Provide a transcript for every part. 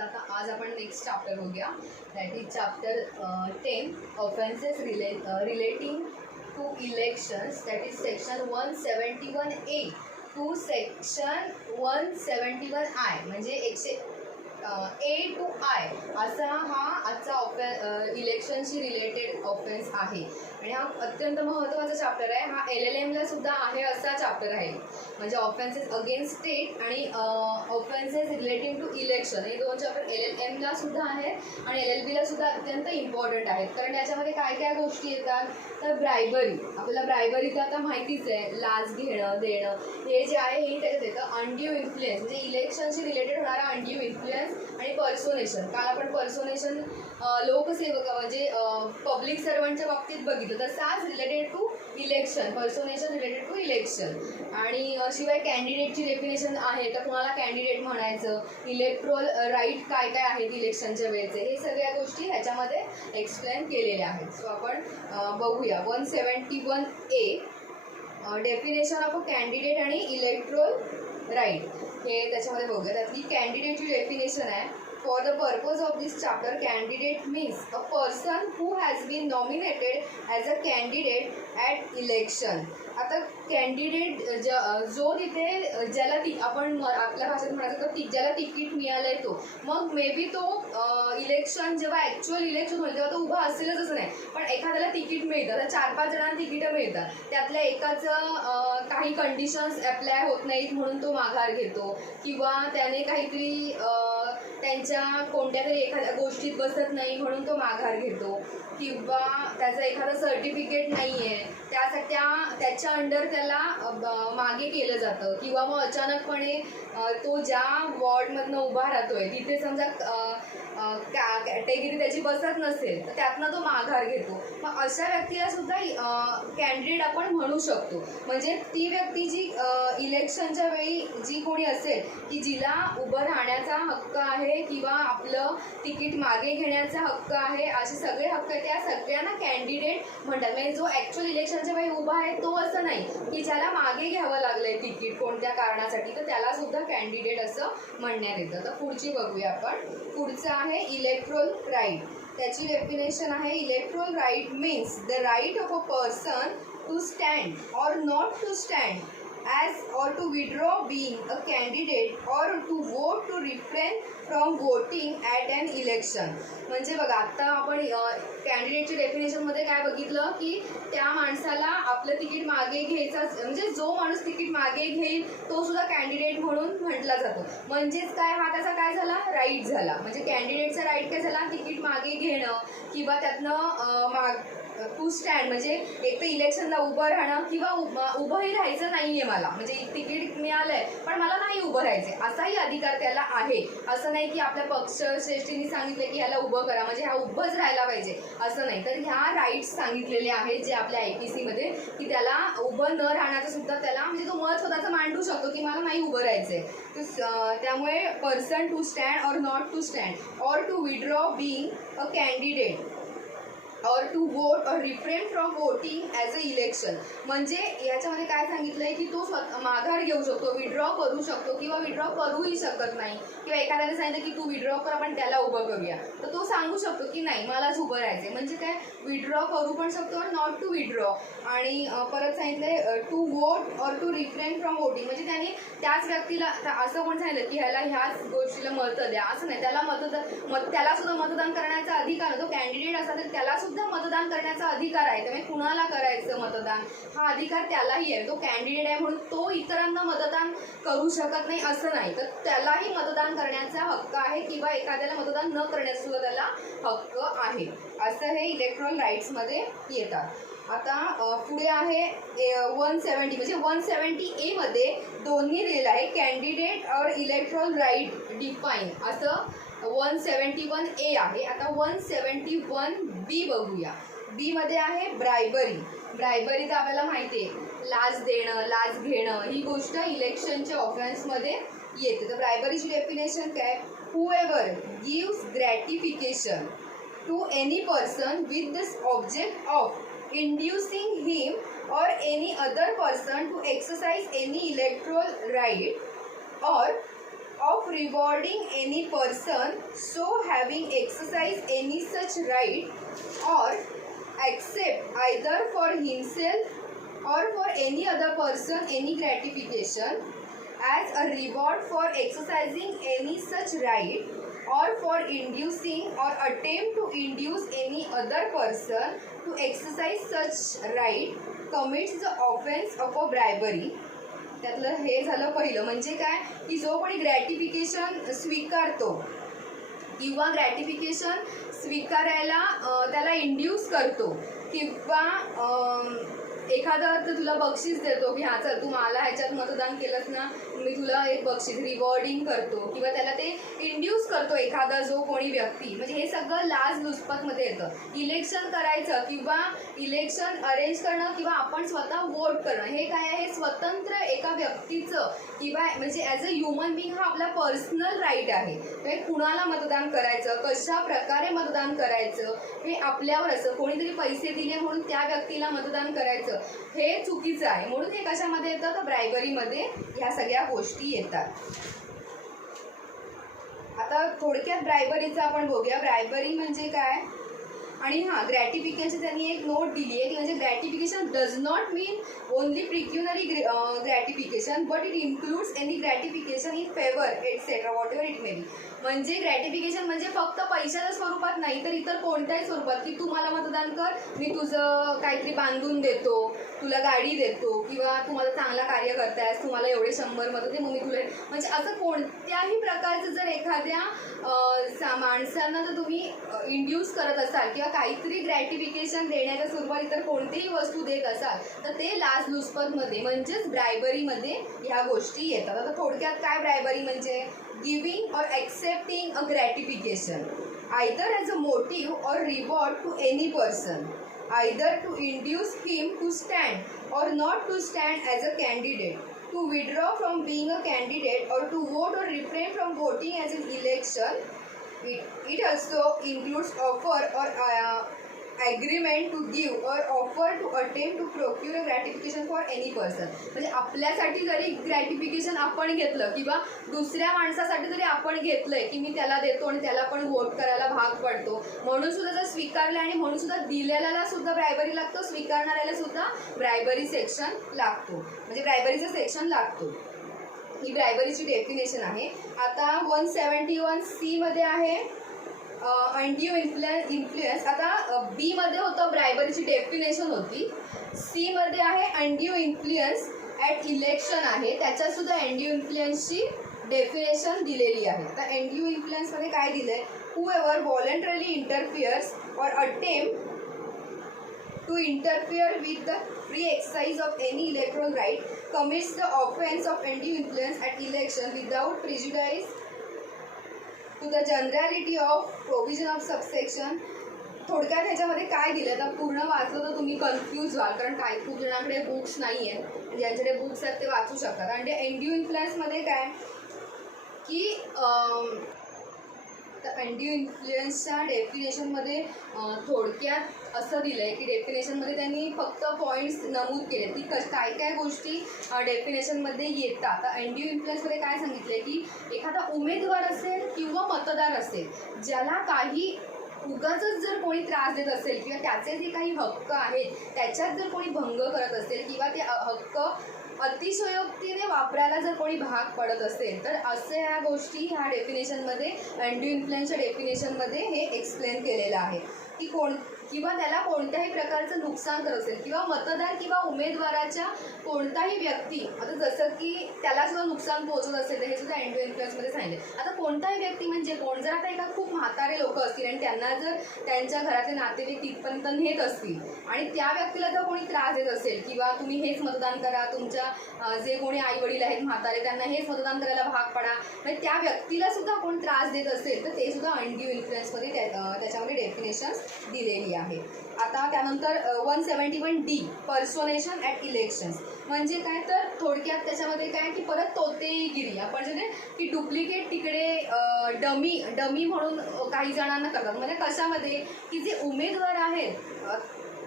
आता आज आपण नेक्स्ट चॅप्टर बघूया. That is chapter 10 offences relating to elections. That is section 171A to section 171I म्हणजे A to I असा हा आजचा इलेक्शनशी रिलेटेड ऑफेन्स आहे आणि हा अत्यंत महत्त्वाचा चॅप्टर आहे. हा LLMला सुद्धा आहे असा चॅप्टर आहे. म्हणजे ऑफेन्सेस अगेन्स्ट स्टेट आणि ऑफेन्सेस रिलेटिंग टू इलेक्शन हे दोन चॅप्टर LLMला सुद्धा आहेत आणि LLBला सुद्धा अत्यंत इम्पॉर्टंट आहेत. कारण त्याच्यामध्ये काय काय गोष्टी येतात तर ब्रायबरी. आपल्याला ब्रायबरी तर आता माहितीच आहे, लाच घेणं देणं हे जे आहे हे त्याच्यात येतं. अनड्यू इन्फ्लुएन्स म्हणजे इलेक्शनशी रिलेटेड होणारा अनड्यू इन्फ्लुएन्स आणि पर्सोनेशन. काल आपण पर्सोनेशन लोकसेवक म्हणजे पब्लिक सर्वंटच्या बाबतीत बघितलं, तसाच related to election पर्सोनेशन related to election. आणि शिवाय कॅन्डिडेटची डेफिनेशन आहे तर कोणाला कॅन्डिडेट म्हणायचं, इलेक्ट्रोल राईट काय काय आहेत इलेक्शनच्या वेळेचे, हे सगळ्या गोष्टी ह्याच्यामध्ये एक्सप्लेन केलेल्या आहेत. सो आपण बघूया 171A definition of a candidate आणि इलेक्ट्रोल राईट हे त्याच्यामध्ये बघूया. त्यातली कॅन्डिडेटची डेफिनेशन आहे. For the purpose of this chapter, candidate means a person who has been nominated as a candidate at election. आता कॅन्डिडेट जो तिथे ज्याला आपण आपल्या भाषेत म्हणायचं तर ज्याला तिकीट मिळालंय तो, मग मे बी तो इलेक्शन जेव्हा ॲक्च्युअल इलेक्शन होईल तेव्हा तो उभा असेलच असं नाही, पण एखाद्याला तिकीट मिळतं तर 4-5 जणांना तिकीटं मिळतात. त्यातल्या एकाचं काही कंडिशन्स अप्लाय होत नाहीत म्हणून तो माघार घेतो, किंवा त्याने काहीतरी त्यांच्या कोणत्या तरी एखाद्या गोष्टीत बसत नाही म्हणून तो माघार घेतो, किंवा त्याचं एखादं सर्टिफिकेट नाही आहे त्याच्या अंडर त्याला मागे केलं जातं, किंवा मग अचानकपणे तो ज्या वॉर्डमधनं उभा राहतोय तिथे समजा कॅटेगरी त्याची बसत नसेल तर त्यातनं तो माघार घेतो. मग अशा व्यक्तीला सुद्धा कॅन्डिडेट आपण म्हणू शकतो. म्हणजे ती व्यक्ती जी इलेक्शनच्या वेळी जी कोणी असेल की जिला उभं राहण्याचा हक्क आहे किंवा आपलं तिकीट मागे घेण्याचा हक्क आहे, असे सगळे हक्क त्या सगळ्यांना कॅन्डिडेट म्हणतात. म्हणजे जो ॲक्च्युअल इलेक्शनच्या वेळी उभा आहे तो असं नाही की ज्याला मागे घ्यावं लागलंय तिकीट कोणत्या कारणासाठी, तर त्याला सुद्धा कॅन्डिडेट असं म्हणण्यात येतं. तर पुढची बघूया आपण. पुढचं आहे इलेक्ट्रोल राईट. त्याची डेफिनेशन आहे electoral right means the right of a person to stand or not to stand as or to withdraw being a candidate or to vote to refrain from voting at an election. म्हणजे बघा आता आपण कॅन्डिडेटच्या डेफिनेशनमध्ये काय बघितलं की त्या माणसाला आपलं तिकीट मागे घ्यायचं, म्हणजे जो माणूस तिकीट मागे घेईल तो सुद्धा कॅन्डिडेट म्हणून म्हटला जातो. म्हणजेच काय हा त्याचा काय झाला राईट झाला. म्हणजे कॅन्डिडेटचा राईट काय झाला, तिकीट मागे घेणं किंवा त्यातनं टू स्टँड म्हणजे एक तर इलेक्शनला उभं राहणं किंवा उभंही राहायचं नाही आहे मला, म्हणजे तिकीट मिळालं आहे पण मला नाही उभं राहायचं असाही अधिकार त्याला आहे. असं नाही की आपल्या पक्षश्रेष्ठींनी सांगितले की ह्याला उभं करा म्हणजे हा उभंच राहायला पाहिजे असं नाही. तर ह्या राईट्स सांगितलेले आहेत जे आपल्या IPCमध्ये की त्याला उभं न राहण्याचं सुद्धा त्याला म्हणजे तो मत स्वतःचं मांडू शकतो की मला नाही उभं राहायचं आहे. त्यामुळे person to stand or not to stand or to withdraw being a candidate और टू वोट और refrain from voting as a election. म्हणजे याच्यामध्ये काय सांगितलं आहे की तो माघार घेऊ शकतो, विड्रॉ करू शकतो किंवा विड्रॉ करूही शकत नाही, किंवा एखाद्याने सांगितलं की तू विड्रॉ कर आपण त्याला उभं करूया तर तो सांगू शकतो की नाही मलाच उभं राहायचं आहे. म्हणजे काय विड्रॉ करू पण शकतो आणि नॉट टू विड्रॉ. आणि परत सांगितलं आहे टू वोट और टू रिफ्रेन फ्रॉम वोटिंग. म्हणजे त्याने त्याच व्यक्तीला असं पण सांगितलं की ह्याला ह्याच गोष्टीला मतं द्या असं नाही, त्याला त्याला सुद्धा मतदान करण्याचा अधिकार, तो कॅन्डिडेट असा तर त्याला सुद्धा मतदान करण्याचा अधिकार आहे. त्यामुळे कुणाला करायचं मतदान हा अधिकार त्यालाही आहे. तो कॅन्डिडेट आहे म्हणून तो इतरांना मतदान करू शकत नाही असं नाही, तर त्यालाही मतदान करण्याचा हक्क आहे किंवा एखाद्याला मतदान न करण्याचा सुद्धा त्याला हक्क आहे. असं हे इलेक्ट्रॉल राईट्समध्ये येतात. आता पुढे आहे 170 म्हणजे 170A मध्ये दोन्ही दिलेलं आहे कॅन्डिडेट और इलेक्ट्रॉल राईट डिफाईन असं 171A आहे. आता 171B बघूया. बी मध्ये आहे ब्रायबरी. ब्रायबरी तर आपल्याला माहिती आहे लाच देणं लाच घेणं ही गोष्ट इलेक्शनच्या ऑफेन्समध्ये येते. तर ब्रायबरीची डेफिनेशन काय, whoever gives gratification to any person with this object of inducing him or any other person to exercise any electoral right or of rewarding any person so having exercised any such right or accept either for himself or for any other person any gratification as a reward for exercising any such right or for inducing or attempt to induce any other person to exercise such right commits the offense of a bribery. त्यातलं हे झालं पहिलं. म्हणजे काय की जो कोणी gratification स्वीकारतो किंवा ग्रॅटिफिकेशन स्वीकारायला त्याला इंड्यूस करतो किंवा एखादा तर तुला बक्षीस देतो की हां चल तू मला ह्याच्यात मतदान केलंस ना मी तुला एक बक्षीस रिवॉर्डिंग करतो किंवा त्याला ते इंड्यूस करतो एखादा जो कोणी व्यक्ती. म्हणजे हे सगळं लाचलुचपतमध्ये येतं. इलेक्शन करायचं किंवा इलेक्शन अरेंज करणं किंवा आपण स्वतः वोट करणं हे काय आहे स्वतंत्र एका व्यक्तीचं किंवा म्हणजे ॲज अ ह्युमन बिंग हा आपला पर्सनल राईट आहे. म्हणजे कुणाला मतदान करायचं कशा प्रकारे मतदान करायचं हे आपल्यावर असं. कोणीतरी पैसे दिले म्हणून त्या व्यक्तीला मतदान करायचं हे चुकीचं आहे. म्हणून हे कशामध्ये येतं तर ब्रायबरीमध्ये ह्या सगळ्या गोष्टी येतात. आता थोडक्यात ब्रायबरीचं आपण बघूया. ब्रायबरी म्हणजे काय आणि हां ग्रॅटिफिकेशन त्यांनी एक नोट दिली आहे की म्हणजे gratification does not mean only प्रिक्युनरी gratification but it includes any gratification in favour etcetera what ever it may be. म्हणजे ग्रॅटिफिकेशन म्हणजे फक्त पैशाच्या स्वरूपात नाही तर इतर कोणत्याही स्वरूपात की तू मला मतदान कर मी तुझं काहीतरी बांधून देतो तुला गाडी देतो किंवा तू मला चांगला कार्य करतायस तू मला एवढे 100 मतं दे मग मी तुला म्हणजे असं कोणत्याही प्रकारचं जर एखाद्या माणसांना जर तुम्ही इंड्यूस करत असाल किंवा काहीतरी ग्रॅटिफिकेशन देण्याच्या स्वरूपात इतर कोणतीही वस्तू देत असाल तर ते लाचलुचपतमध्ये म्हणजेच ब्रायबरीमध्ये ह्या गोष्टी येतात. आता थोडक्यात काय ब्रायबरी म्हणजे giving or accepting a gratification either as a motive or reward to any person either to induce him to stand or not to stand as a candidate to withdraw from being a candidate or to vote or refrain from voting as an election. It also includes offer or agreement to give or offer to attempt to procure a gratification for any person. म्हणजे आपल्यासाठी जरी gratification आपण घेतलं किंवा दुसऱ्या माणसासाठी जरी आपण घेतलंय की मी त्याला देतो आणि त्याला पण वोट करायला भाग पडतो म्हणून सुद्धा जर स्वीकारलं आणि म्हणून सुद्धा दिलेल्याला सुद्धा ब्रायबरी लागतो स्वीकारणाऱ्याला सुद्धा ब्रायबरी सेक्शन लागतो म्हणजे ब्रायबरीचं सेक्शन लागतो. ही ब्रायबरीची डेफिनेशन आहे. आता 171C मध्ये आहे अनड्यू इन्फ्लुएन्स. आता बी मध्ये होतं ब्रायबरीची डेफिनेशन होती. सी मध्ये आहे अनड्यू इन्फ्लुएन्स ॲट इलेक्शन आहे त्याच्यात सुद्धा अनड्यू इन्फ्लुएन्सची डेफिनेशन दिलेली आहे. आता अनड्यू इन्फ्लुएन्समध्ये काय दिलंय whoever voluntarily interferes or attempt to interfere with the free exercise of any electoral right commits the offense of undue influence at election without prejudice to the generality of provision of subsection. थोडक्यात ह्याच्यामध्ये काय दिलं तर पूर्ण वाचलं तर तुम्ही confuse व्हाल कारण काय खूप जणांकडे बुक्स नाही आहेत ज्यांच्याकडे बुक्स आहेत ते वाचू शकतात. आणि अनड्यू इन्फ्लुएन्समध्ये काय की तर अनड्यू इन्फ्लुएन्सच्या डेफिनेशनमध्ये थोडक्यात असं दिलं आहे की डेफिनेशनमध्ये त्यांनी फक्त पॉईंट्स नमूद केले की काय काय गोष्टी डेफिनेशनमध्ये येतात. तर अनड्यू इन्फ्लुएन्समध्ये काय सांगितलं आहे की एखादा उमेदवार असेल किंवा मतदार असेल ज्याला काही उगाचच जर कोणी त्रास देत असेल किंवा त्याचे जे काही हक्क आहेत त्याच्यात जर कोणी भंग करत असेल किंवा ते हक्क अतिशयोक्तीने वापरायला जर कोणी भाग पडत असेल तर असे ह्या गोष्टी ह्या डेफिनेशनमध्ये अनड्यू इन्फ्लुएन्सच्या डेफिनेशनमध्ये हे एक्सप्लेन केलेलं आहे की किंवा त्याला कोणत्याही प्रकारचं नुकसान करत असेल किंवा मतदार किंवा उमेदवाराच्या कोणताही व्यक्ती आता जसं की त्याला सुद्धा नुकसान पोहोचत असेल तर हे सुद्धा अनड्यू इन्फ्लुएन्समध्ये सांगितले. आता कोणताही व्यक्ती म्हणजे कोण जर आता एका खूप म्हातारे लोक असतील आणि त्यांना जर त्यांच्या घरातले नातेवाईक तिथपर्यंत नेत असतील आणि त्या व्यक्तीला जर कोणी त्रास देत असेल किंवा तुम्ही हेच मतदान करा तुमच्या जे कोणी आई वडील आहेत म्हातारे त्यांना हेच मतदान करायला भाग पडा म्हणजे त्या व्यक्तीला सुद्धा कोण त्रास देत असेल तर ते सुद्धा अनड्यू इन्फ्लुएन्समध्ये त्याच्यामध्ये डेफिनेशन दिलेली आहे. आता त्यानंतर 171D पर्सोनेशन ॲट इलेक्शन्स म्हणजे काय तर थोडक्यात त्याच्यामध्ये काय की परत तोतेगिरी आपण जे की डुप्लिकेट तिकडे डमी म्हणून काही जणांना करतात म्हणजे कशामध्ये की जे उमेदवार आहेत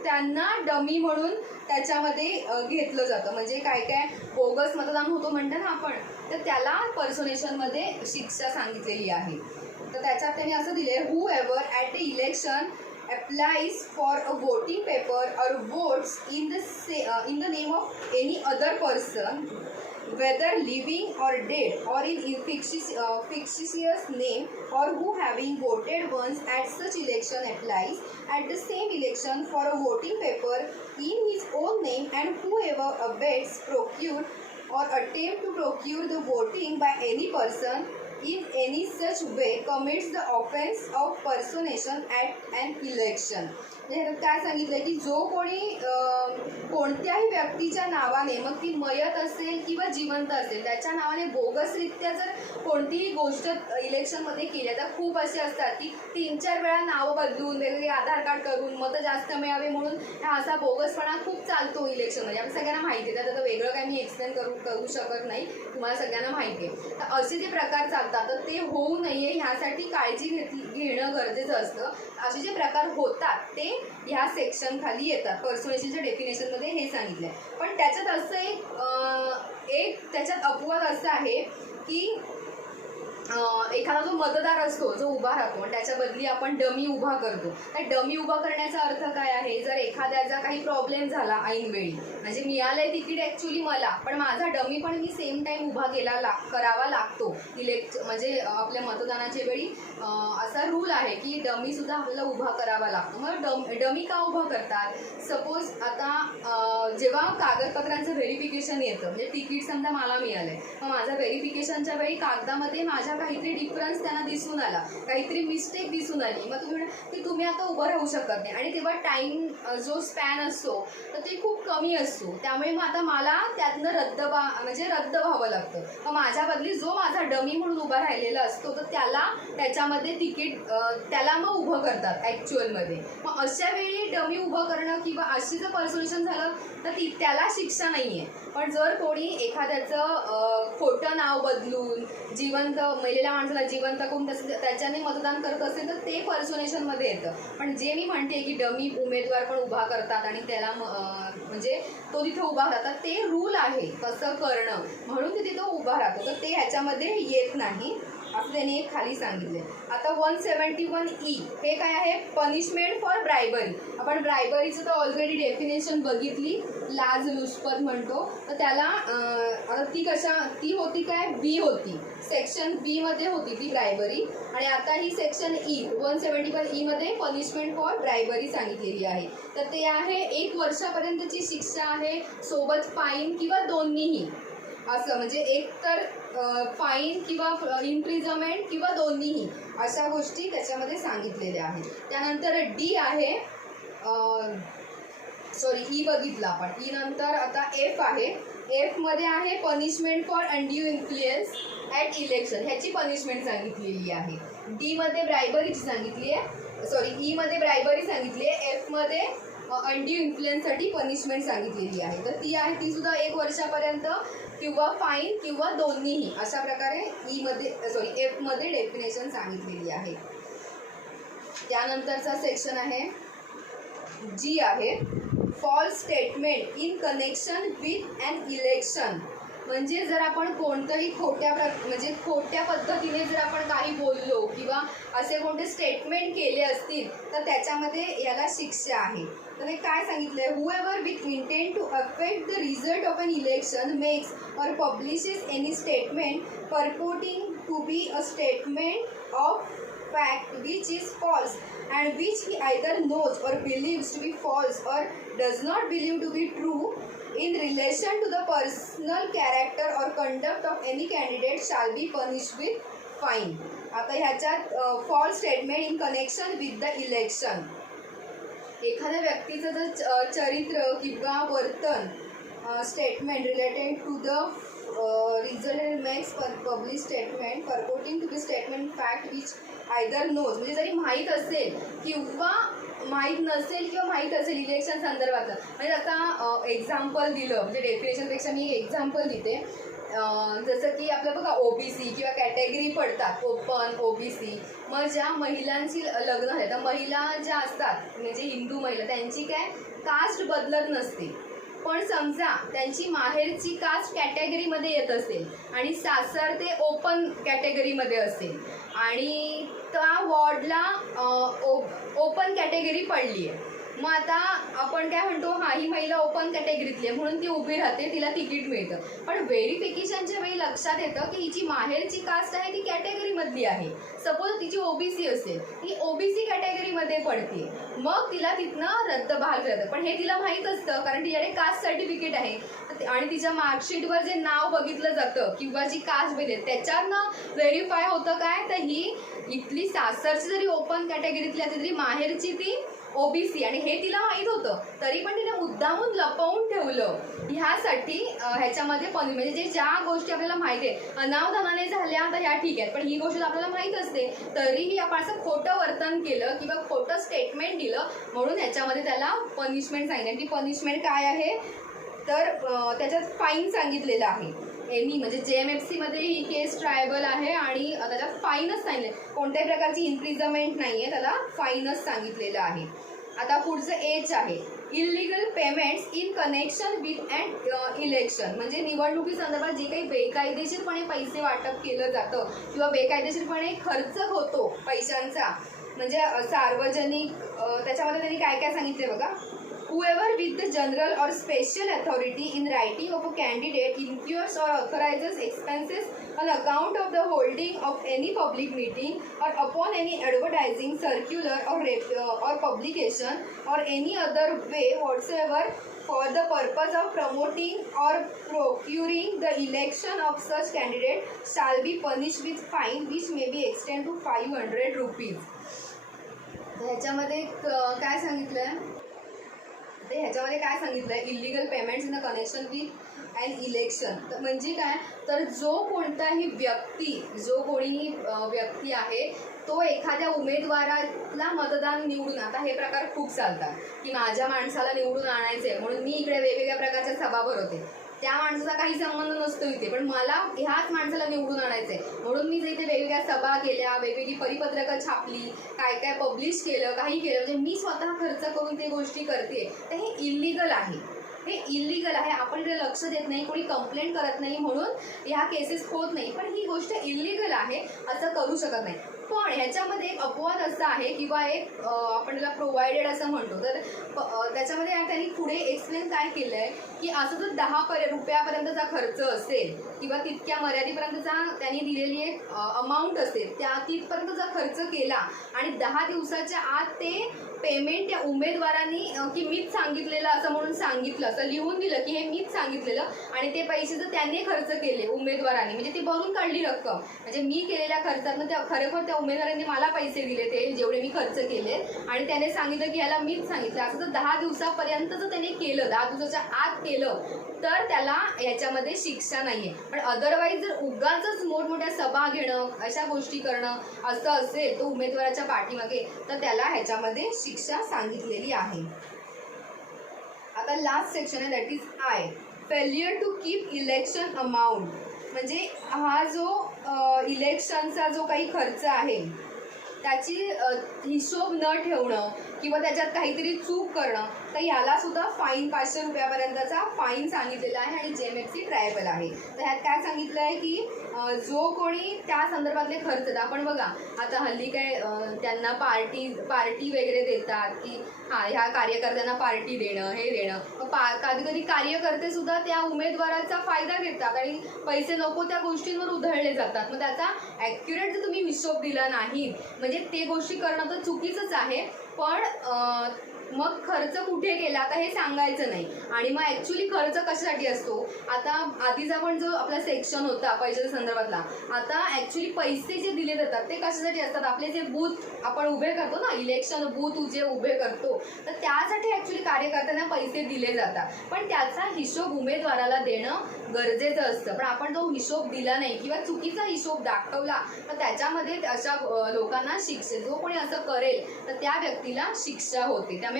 त्यांना डमी म्हणून त्याच्यामध्ये घेतलं जातं. म्हणजे काय काय बोगस मतदान होतो म्हणतो ना आपण, तर त्याला पर्सोनेशनमध्ये शिक्षा सांगितलेली आहे. तर त्याच्यात त्यांनी असं दिले, हू ever at the election applies for a voting paper or votes in the name of any other person, whether living or dead, or in fictitious name, or who having voted once at such election applies at the same election for a voting paper in his own name, and whoever abets, procure or attempt to procure the voting by any person in any such way commits the offense of personation at an election. म्हणजे काय सांगितलंय की जो कोणी कोणत्याही व्यक्तीच्या नावाने, मग ती मयत असेल किंवा जिवंत असेल, त्याच्या नावाने बोगसरित्या जर कोणतीही गोष्ट इलेक्शनमध्ये केली, आता खूप असे असतात की 3-4 वेळा नावं बदलून वेगवेगळे आधार कार्ड करून मतं जास्त मिळावे म्हणून हा असा बोगसपणा खूप चालतो इलेक्शनमध्ये. आपल्या सगळ्यांना माहिती आहे, त्यात आता वेगळं काही मी एक्सप्लेन करू शकत नाही, तुम्हाला सगळ्यांना माहिती आहे. तर असे जे प्रकार चालतात तर ते होऊ नये ह्यासाठी काळजी घेणं गरजेचं असतं. असे जे प्रकार होतात ते ह्या सेक्शन खाली येतात. पर्सोनेशनच्या डेफिनेशनमध्ये हे सांगितलंय. पण त्याच्यात असं एक त्याच्यात अपवाद असा आहे की एखादा जो मतदार असतो, जो उभा राहतो, त्याच्या बदली आपण डमी उभा करतो. तर डमी उभा करण्याचा अर्थ काय आहे, जर एखाद्याचा काही प्रॉब्लेम झाला ऐनवेळी, म्हणजे मिळालंय तिकीट ॲक्च्युली मला, पण माझा डमी पण मी सेम टाईम उभा करावा लागतो म्हणजे आपल्या मतदानाच्या वेळी असा रूल आहे की डमी सुद्धा आपल्याला उभा करावा लागतो. मग डमी का उभा करतात? सपोज आता जेव्हा कागदपत्रांचं व्हेरिफिकेशन येतं, म्हणजे तिकीट समजा मला मिळालंय, मग माझं व्हेरिफिकेशनच्या वेळी कागदामध्ये माझ्या काहीतरी डिफरन्स त्यांना दिसून आला, काहीतरी मिस्टेक दिसून आली, मग तुम्ही की तुम्ही आता उभं राहू शकत नाही. आणि तेव्हा टाईम जो स्पॅन असतो तर ते खूप कमी असतो, त्यामुळे मग आता मला त्यातनं रद्द व्हावं लागतं. मग माझ्या बदली जो माझा डमी म्हणून उभा राहिलेला असतो तर त्याच्यामध्ये तिकीट त्याला मग उभं करतात ॲक्च्युअलमध्ये. मग अशा वेळी डमी उभं करणं किंवा अशी जर पर्सोनेशन झालं तर त्याला शिक्षा नाही आहे. पण जर कोणी एखाद्याचं खोटं नाव बदलून जिवंत मेलेल्या माणसाला जिवंत करून त्याच्याने मतदान करत असेल तर ते पर्सोनेशनमध्ये येतं. पण जे मी म्हणते की डमी उमेदवार पण उभा करतात आणि त्याला म्हणजे तो तिथे उभा राहतात, ते रूल आहे तसं करणं, म्हणून ते तिथं उभा राहतो, तर ते ह्याच्यामध्ये येत नाही असं त्यांनी एक खाली सांगितले. आता 171E हे काय आहे? Punishment for ब्रायबरी. आपण ब्रायबरीचं तर ऑलरेडी डेफिनेशन बघितली, लाचलुचपत म्हणतो. तर त्याला ती होती काय? बी होती, सेक्शन बी मध्ये होती ती ब्रायबरी. आणि आता ही सेक्शन 171E मध्ये पनिशमेंट फॉर ब्रायबरी सांगितलेली आहे. तर ते आहे 1 वर्षापर्यंतची शिक्षा आहे, सोबत फाईन किंवा दोन्हीही. असं म्हणजे एक तर फाईन किंवा इम्प्रिझनमेंट किंवा दोन्हीही अशा गोष्टी त्याच्यामध्ये सांगितलेल्या आहेत. त्यानंतर डी आहे, ई बघितला आपण. ई नंतर आता एफ आहे. एफमध्ये आहे punishment for undue influence at election, ह्याची पनिशमेंट सांगितलेली आहे. डी मध्ये ब्रायबरीची सांगितली आहे, ई मध्ये ब्रायबरी सांगितली आहे, एफमध्ये अनड्यू इन्फ्लुएन्ससाठी पनिशमेंट सांगितलेली आहे. तर ती आहे, ती सुद्धा 1 वर्षापर्यंत किंवा फाईन किंवा दोन्हीही अशा प्रकारे एफमध्ये डेफिनेशन सांगितलेली आहे. त्यानंतरचा सेक्शन आहे जी आहे false statement in connection with an election. म्हणजे जर आपण कोणतंही खोट्या पद्धतीने जर आपण काही बोललो किंवा असे कोणते स्टेटमेंट केले असतील तर त्याच्यामध्ये याला शिक्षा आहे. तर हे काय सांगितलंय? Whoever with intent to affect the result of an election makes और publishes any statement purporting to be a statement of fact which is false and which he either knows or believes to be false or does not believe to be true in relation to the personal character or conduct of any candidate shall be punished with fine. आता ह्याच्यात false statement in connection with the election, एखाद्या व्यक्तीचं जर चरित्र किंवा वर्तन statement related to the result makes publish statement purporting to be statement fact which either knows, म्हणजे जरी माहीत असेल किंवा माहीत नसेल किंवा माहीत असेल इलेक्शन संदर्भात. म्हणजे आता एक्झाम्पल दिलं, म्हणजे डेफिनेशनपेक्षा मी एक एक्झाम्पल देते. जसं की आपलं बघा ओबीसी किंवा कॅटेगरी पडतात, ओपन, ओबीसी. मग ज्या महिलांची लग्न आहे तर महिला ज्या असतात म्हणजे हिंदू महिला, त्यांची काय कास्ट बदलत नसते, पण समजा त्यांची माहेरची कास्ट कॅटेगरीमध्ये येत असेल आणि सासर ते ओपन कॅटेगरीमध्ये असेल आणि त्या वॉर्डला ओपन कॅटेगरी पडली आहे, मग आता आपण काय म्हणतो, हा ही महिला ओपन कॅटेगरीतली आहे म्हणून ती उभी राहते, तिला तिकीट मिळतं. पण व्हेरिफिकेशनच्या वेळी लक्षात येतं की हिची माहेरची कास्ट आहे ती कॅटेगरीमधली आहे. सपोज तिची ओबीसी असेल, ती ओबीसी कॅटेगरीमध्ये पडते, मग तिला तिथनं रद्दबाल करतं. पण हे तिला माहीत असतं कारण तिच्याकडे कास्ट सर्टिफिकेट आहे आणि तिच्या मार्कशीटवर जे नाव बघितलं जातं किंवा जी कास्ट बघितली त्याच्यानं व्हेरीफाय होतं काय, तर ही इथली सासरची जरी ओपन कॅटेगरीतली असली तरी माहेरची ती ओबीसी, आणि हे तिला माहीत होतं तरी पण तिने मुद्दामून लपवून ठेवलं. ह्यासाठी ह्याच्यामध्ये पण म्हणजे ज्या गोष्टी आपल्याला माहिती आहे अनावधानाने झाल्या तर ह्या ठीक आहेत, पण ही गोष्ट आपल्याला माहीत असते तरीही आपण असं खोटं वर्तन केलं किंवा खोटं स्टेटमेंट दिलं म्हणून ह्याच्यामध्ये त्याला पनिशमेंट सांगितली. ती पनिशमेंट काय आहे तर त्याच्यात फाईन सांगितलेलं आहे. एनी म्हणजे JMFC मध्ये ही केस ट्रायबल आहे आणि त्याच्यात फाईनच सांगितले, कोणत्याही प्रकारची इम्प्रिझनमेंट नाही आहे, त्याला फाईनच सांगितलेलं आहे. आता पुढचं एच आहे illegal payments in connection with and election, म्हणजे निवडणुकी संदर्भात जे काही बेकायदेशीरपणे पैसे वाटप केलं जातं किंवा बेकायदेशीरपणे खर्च होतो पैशांचा, म्हणजे सार्वजनिक, त्याच्यामध्ये त्यांनी काय काय सांगितले बघा. Whoever with the general or special authority in writing of a candidate incurs or authorizes expenses on account of the holding of any public meeting or upon any advertising, circular or publication or any other way whatsoever for the purpose of promoting or procuring the election of such candidate shall be punished with fine which may be extended to 500 rupees. ह्याच्यामध्ये काय सांगितलंय, ते ह्याच्यामध्ये काय सांगितलंय, illegal payments in the connection with and election. म्हणजे काय तर जो कोणताही व्यक्ती आहे तो एखाद्या उमेदवाराला मतदान निवडून, आता हे प्रकार खूप चालतात की माझ्या माणसाला निवडून आणायचे म्हणून मी इकडे वेगवेगळ्या प्रकारच्या सभा भरवते, त्या माणसाचा काही संबंध नसतो इथे, पण मला ह्याच माणसाला निवडून आणायचंय म्हणून मी इथे वेगवेगळ्या सभा केल्या, वेगवेगळी परिपत्रकं छापली, काय काय पब्लिश केलं, काही केलं, म्हणजे मी स्वतः खर्च करून ते गोष्टी करते, तर हे इलिगल आहे. हे इलिगल आहे, आपण इथे लक्ष देत नाही, कोणी कंप्लेंट करत नाही म्हणून ह्या केसेस होत नाही, पण ही गोष्ट इलिगल आहे, असं करू शकत नाही. पण ह्याच्यामध्ये एक अपवाद असा आहे किंवा एक आपण त्याला प्रोव्हाइडेड असं म्हणतो, तर त्याच्यामध्ये त्यांनी पुढे एक्सप्लेन काय केलं आहे की असं जर 10 रुपयापर्यंतचा खर्च असेल किंवा तितक्या मर्यादेपर्यंतचा त्यांनी दिलेली एक अमाऊंट असेल, त्या तिथपर्यंतचा खर्च केला आणि 10 दिवसाच्या आत ते पेमेंट त्या उमेदवारांनी की मीच सांगितलेलं असं म्हणून सांगितलं, असं लिहून दिलं की हे मीच सांगितलेलं आणि ते पैसे जर त्यांनी खर्च केले उमेदवारांनी, म्हणजे ती भरून काढली रक्कम, म्हणजे मी केलेल्या खर्चातनं त्या खरोखर त्या उमेदवारांनी मला पैसे दिले ते जेवढे मी खर्च केले आणि त्याने सांगितलं की ह्याला मीच सांगितलं, असं जर 10 दिवसापर्यंत जर त्याने केलं, 10 दिवसाच्या आत केलं तर त्याला याच्यामध्ये शिक्षा नाहीये. पण अदरवाईज जर उगाचच मोठमोठ्या सभा घेणं, अशा गोष्टी करणं असं असेल तो उमेदवाराच्या पाठीमागे, तर त्याला ह्याच्यामध्ये शिक्षा सांगितलेली आहे. आता लास्ट सेक्शन आहे that is I, failure to keep election amount, म्हणजे हा जो इलेक्शनचा जो काही खर्च आहे त्याची हिशोब न ठेवणं किंवा त्याच्यात काहीतरी चूक करणं, तर याला सुद्धा फाईन 500 रुपयापर्यंतचा फाईन सांगितलेला आहे आणि JMFC ट्रायबल आहे. तर ह्यात काय सांगितलं आहे की जो कोणी त्या संदर्भातले खर्च, आपण बघा आता हल्ली काय त्यांना पार्टी वगैरे देतात की हां ह्या कार्यकर्त्यांना पार्टी देणं, हे देणं, कधी कधी कार्यकर्ते सुद्धा त्या उमेदवाराचा फायदा घेतात आणि पैसे नको त्या गोष्टींवर उधळले जातात. मग त्याचा ॲक्युरेट जर तुम्ही हिशोब दिला नाही म्हणजे ते गोष्टी करणं तर चुकीचंच आहे, पण मग खर्च कुठे केला आता हे सांगायचं नाही. आणि मग ॲक्च्युली खर्च कशासाठी असतो, आता आधीचा पण जो आपला सेक्शन होता पैशाच्या संदर्भातला, आता ॲक्च्युली पैसे जे दिले जातात ते कशासाठी असतात, आपले जे बूथ आपण उभे करतो ना, इलेक्शन बूथ जे उभे करतो, तर त्यासाठी ॲक्च्युली कार्यकर्त्यांना पैसे दिले जातात, पण त्याचा हिशोब उमेदवाराला देणं गरजेचं असतं. पण आपण जो हिशोब दिला नाही किंवा चुकीचा हिशोब दाखवला तर त्याच्यामध्ये अशा लोकांना शिक्षा, जो कोणी असं करेल तर त्या व्यक्तीला शिक्षा होते. त्यामुळे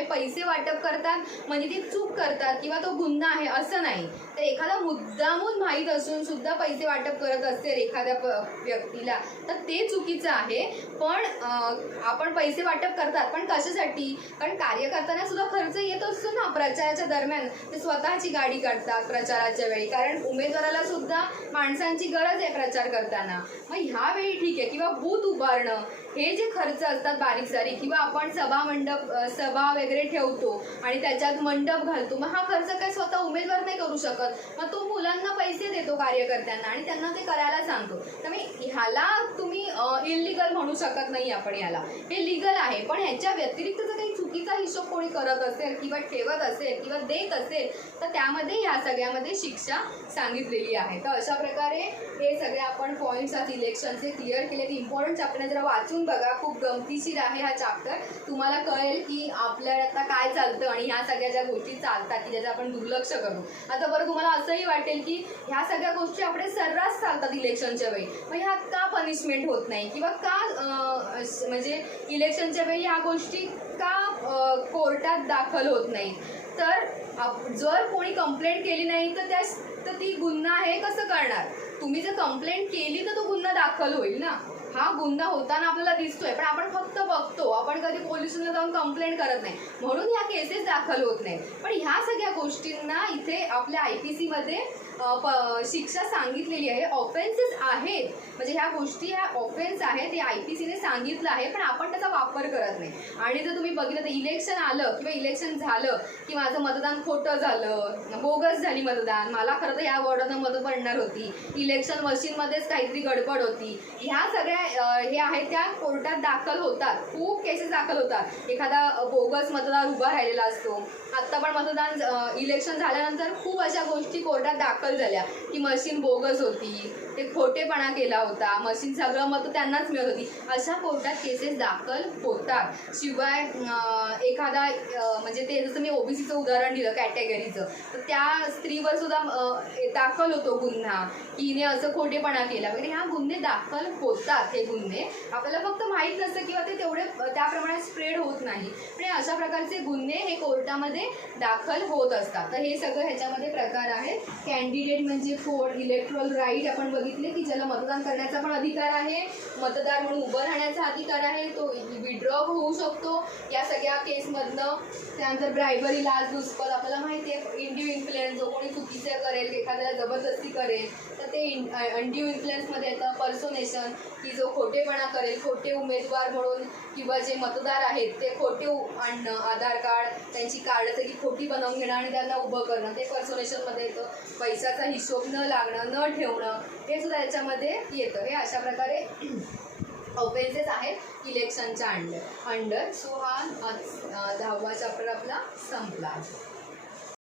पैसे वाटप करतात म्हणजे ती चूक करतात किंवा तो गुन्हा आहे असं नाही. तर एखादा मुद्दामून माहीत असून सुद्धा पैसे वाटप करत असेल एखाद्या व्यक्तीला तर ते चुकीचं आहे. पण आपण पैसे वाटप करतात पण कशासाठी? कारण कार्यकर्त्यांना सुद्धा खर्च येत असतो ना प्रचाराच्या दरम्यान. ते स्वतःची गाडी काढतात प्रचाराच्या वेळी, कारण उमेदवाराला सुद्धा माणसांची गरज आहे प्रचार करताना. मग ह्यावेळी ठीक आहे. किंवा बूथ उभारणं हे जे खर्च असतात बारीक सारीक, किंवा आपण सभा वगैरे ठेवतो आणि त्याच्यात मंडप घालतो, मग हा खर्च काय स्वतः उमेदवार नाही करू शकत. मग तो मुलांना पैसे देतो कार्यकर्त्यांना आणि त्यांना ते करायला सांगतो. त्यामुळे ह्याला तुम्ही इलिगल म्हणू शकत नाही. आपण याला हे लिगल आहे. पण ह्याच्या व्यतिरिक्त जर काही चुकीचा हिशोब कोणी करत असेल किंवा ठेवत असेल किंवा देत असेल तर त्यामध्ये ह्या सगळ्यामध्ये शिक्षा सांगितलेली आहे. तर अशा प्रकारे हे सगळे आपण पॉईंट्स आज इलेक्शनचे क्लिअर केले. इम्पॉर्टंट चॅप्टर जरा वाचून बघा, खूप गमतीशीर आहे हा चॅप्टर. तुम्हाला कळेल की आपल्याला आता काय चालतं आणि ह्या सगळ्या ज्या गोष्टी चालतात की ज्याचं आपण दुर्लक्ष करतो. आता बरं तुम्हाला असंही वाटेल की ह्या सगळ्या गोष्टी आपले सर्रास चालतात इलेक्शनच्या वेळी, मग ह्यात का पनिशमेंट होत नाही किंवा का म्हणजे इलेक्शनच्या वेळी ह्या गोष्टी का कोर्टात दाखल होत नाही. तर जर कोणी कंप्लेंट केली नाही तर ती गुन्हा आहे कसं करणार? तुम्ही जर कंप्लेंट केली तर तो गुन्हा दाखल होईल ना. हा गुन्हा होताना आपल्याला दिसतोय पण आपण फक्त बघतो, आपण कधी पोलिसांना जाऊन कंप्लेंट करत नाही, म्हणून ह्या केसेस दाखल होत नाही. पण ह्या सगळ्या गोष्टींना इथे आपल्या IPC मध्ये शिक्षा सांगितलेली आहे. ऑफेन्सेस आहेत म्हणजे ह्या गोष्टी ह्या ऑफेन्स आहेत, हे IPCने सांगितलं आहे पण आपण त्याचा वापर करत नाही. आणि जर तुम्ही बघितलं तर इलेक्शन आलं किंवा इलेक्शन झालं की माझं मतदान खोटं झालं, बोगस झाली मतदान, मला खरं तर या वॉर्डानं मतं पडणार होती, इलेक्शन मशीनमध्येच काहीतरी गडबड होती, ह्या सगळ्या हे आहेत त्या कोर्टात दाखल होतात. खूप केसेस दाखल होतात. एखादा बोगस मतदार उभा राहिलेला असतो. आत्ता पण मतदान इलेक्शन झाल्यानंतर खूप अशा गोष्टी कोर्टात दाखल झाल्या की मशीन बोगस होती, ते खोटेपणा केला होता, मशीन सगळं मतं त्यांनाच मिळत होती. अशा कोर्टात केसेस दाखल होतात. शिवाय एखादा म्हणजे ते जसं मी OBCचं उदाहरण दिलं कॅटेगरीचं, तर त्या स्त्रीवर सुद्धा दाखल होतो गुन्हा की हिने असं खोटेपणा केला वगैरे. ह्या गुन्हे दाखल होतात. हे गुन्हे आपल्याला फक्त माहीत नसतं किंवा ते तेवढे त्या प्रमाणात स्प्रेड होत नाही, पण अशा प्रकारचे गुन्हे हे कोर्टामध्ये दाखल होत असतात. तर हे सगळं ह्याच्यामध्ये प्रकार आहेत. कॅन्डिडेट म्हणजे कोण, इलेक्ट्रल राईट आपण बघितले की ज्याला मतदान करण्याचा पण अधिकार आहे, मतदार म्हणून उभं राहण्याचा अधिकार आहे, तो विड्रॉ होऊ शकतो या सगळ्या केसमधनं. त्यानंतर ब्रायबरी, लाचलुचपत आपल्याला माहिती आहे. इंड्यू इन्फ्लुएन्स, जो कोणी चुकीचं करेल, एखाद्याला जबरदस्ती करेल तर ते इंड्यू इन्फ्लुएन्समध्ये येतं. पर्सोनेशन की जो खोटेपणा करेल, खोटे उमेदवार म्हणून किंवा जे मतदार आहेत ते खोटे आणणं, आधार कार्ड त्यांची कार्ड सगळी खोटी बनवून घेणं आणि त्यांना उभं करणं, ते पर्सोनेशनमध्ये येतं. पैशाचा हिशोब न लागणं, न ठेवणं, हे सुद्धा याच्यामध्ये येतं. हे अशा प्रकारे ऑफेन्सेस आहेत इलेक्शनच्या अंडर. सो हा 10वा चॅप्टर आपला संपला.